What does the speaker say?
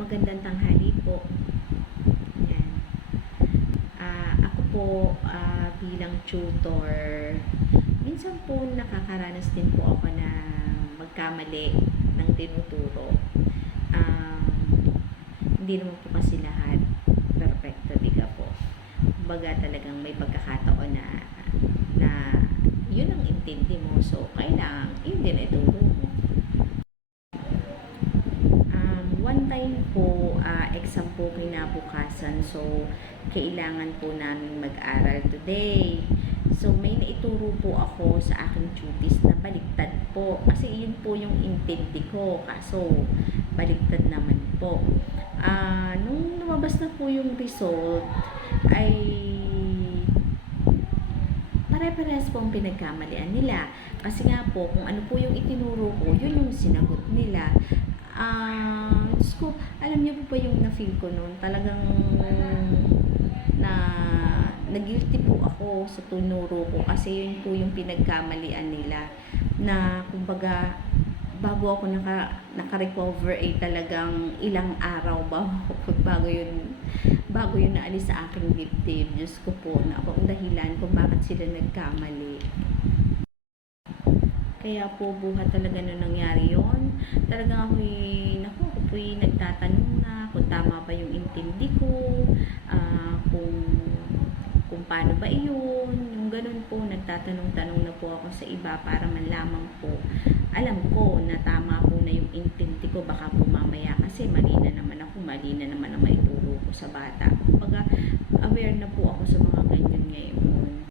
Magandang tanghali po. Yan. Ako po bilang tutor, minsan po nakakaranas din po ako na magkamali ng tinuturo. Ah, Hindi naman po kasi lahat perfecto, di ka po. Kumbaga talagang may pagkakataon na yun ang intindi mo. So, kailangan yun din ituro mo. One time po, exam po kinabukasan. So, kailangan po namin mag-aral today. So, may naituro po ako sa aking duties na baliktad po. Kasi yun po yung intindi ko. Kaso, baliktad naman po. Nung lumabas na po yung result, ay pare-parehas po ang pinagkamalian nila. Kasi nga po, kung ano po yung itinuro ko, yun yung sinagot nila. Diyos ko, alam niyo po ba yung na-feel ko noon? Talagang na-guilty po ako sa tunuro ko kasi yun po yung pinagkamalian nila. Na kumbaga, bago ako naka-recover talagang ilang araw bago yun naalis sa aking dibdib. Diyos ko po, na ako ang dahilan kung bakit sila nagkamali. Kaya po buhat talaga nung nangyari yon. Talagang ako po'y nagtatanong na kung tama ba yung intindi ko, kung paano ba iyon, yung ganun po, nagtatanong-tanong na po ako sa iba para man lamang po alam ko na tama po na yung intindi ko. Baka po mamaya kasi mali na naman ang maituro ko sa bata. Kumbaga, aware na po ako sa mga ganyan ngayon.